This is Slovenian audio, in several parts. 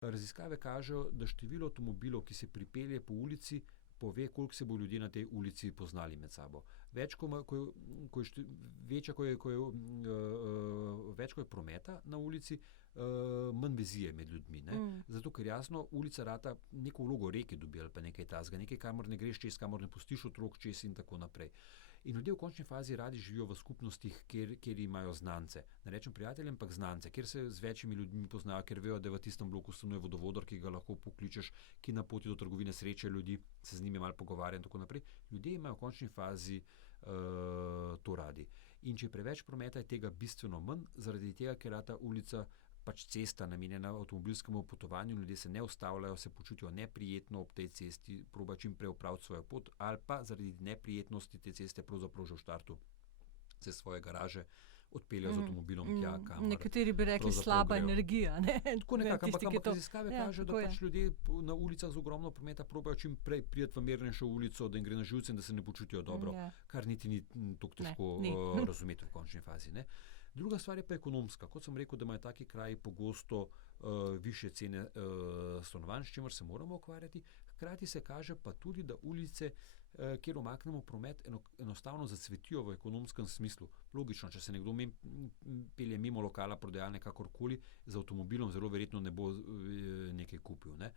Raziskave kažejo, da število avtomobilov, ki se pripelje po ulici, pove, koliko se bo ljudje na tej ulici poznali med sabo. Več, ko je prometa na ulici, manj vezije med ljudmi. Zato, ker jasno, ulica rata neko vlogo reke dobi ali pa nekaj tazga, nekaj, kamor ne greš čez, kamor ne pustiš otrok čez in tako naprej. In ljudje v končni fazi radi živijo v skupnostih, kjer imajo znance. Ne rečem prijateljem, ampak znance, kjer se z večjimi ljudmi poznajo, ker vejo, da v tistem bloku stanuje vodovodar, ki ga lahko pokličeš, ki na poti do trgovine sreča ljudi, se z njimi malo pogovarja in tako naprej. Ljudje imajo v končni fazi to radi. In če je preveč prometa, je tega bistveno manj, zaradi tega, ker je ta ulica pač cesta namenjena avtomobilskemu potovanju, ljudje se ne ustavljajo, se počutijo neprijetno ob tej cesti, probajo čim prej opraviti svojo pot, ali pa zaradi neprijetnosti te ceste pravzaprav že v štartu se svoje garaže odpeljejo z avtomobilom tja, kamor. Nekateri bi rekli slaba energija. Tako nekako, ampak raziskave kažejo, da pač ljudje na ulicah z ogromno prometa probajo čim prej priti v mirnejšo ulico, da jim gre na živce in da se ne počutijo dobro, kar niti ni tako težko razumeti v končni fazi. Ne. Druga stvar je pa ekonomska. Kot sem rekel, da imajo taki kraji pogosto višje cene stanovanj, s čimer se moramo ukvarjati. Hkrati se kaže pa tudi, da ulice, kjer umaknemo promet, enostavno zacvetijo v ekonomskem smislu. Logično, če se nekdo pelje mimo lokala, prodajalne, kakorkoli, z avtomobilom zelo verjetno ne bo nekaj kupil. Ne.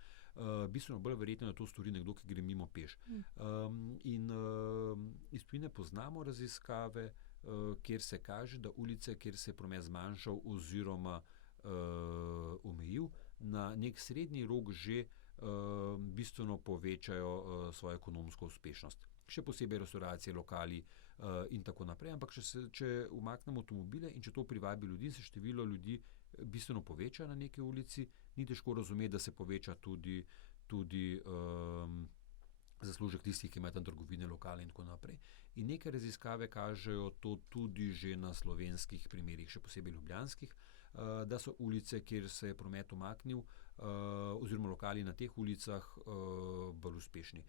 Bistveno bolj verjetno, da to stori nekdo, ki gre mimo peš. In iz tujine poznamo raziskave, kjer se kaže, da ulice, kjer se je promet zmanjšal oziroma omejil, na nek srednji rok že bistveno povečajo svojo ekonomsko uspešnost. Še posebej restauracije, lokali in tako naprej. Ampak če umaknemo avtomobile in če to privabi ljudi in se število ljudi bistveno poveča na neki ulici, ni težko razumeti, da se poveča tudi zaslužek tistih, ki imajo tam trgovine, lokale in tako naprej. In neke raziskave kažejo to tudi že na slovenskih primerih, še posebej ljubljanskih, da so ulice, kjer se je promet umaknil, oziroma lokali na teh ulicah bolj uspešni.